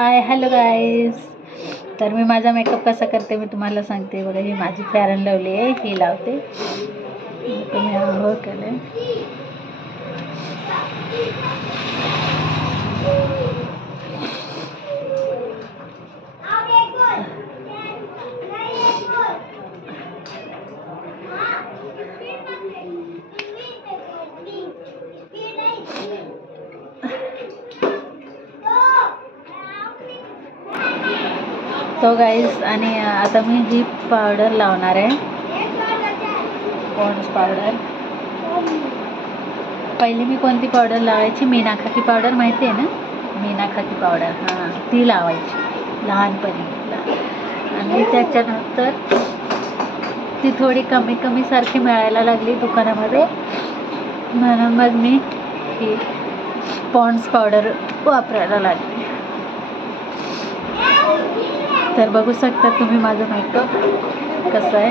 Hi hello guys. तर मी माझा makeup कसा करते मी तुम्हाला सांगते बघा. ही माझी फेअर अँड लवली आहे, ही लावते. तुम्ही आंघोळ केले. तो गाईज आणि आता मी ही पावडर लावणार आहे, पॉन्ड्स पावडर. पहिली मी कोणती पावडर लावायची, मीना खाकी पावडर माहिती आहे ना, मीना खाकी पावडर, हां ती लावायची लहानपणी. आणि त्याच्यानंतर ती थोडी कमी कमी सारखी मिळायला लागली दुकानामध्ये, म्हणून मग मी ही पॉन्ड्स पावडर वापरायला लागली. तर बघू शकता तुम्ही माझं मेकअप कसं आहे.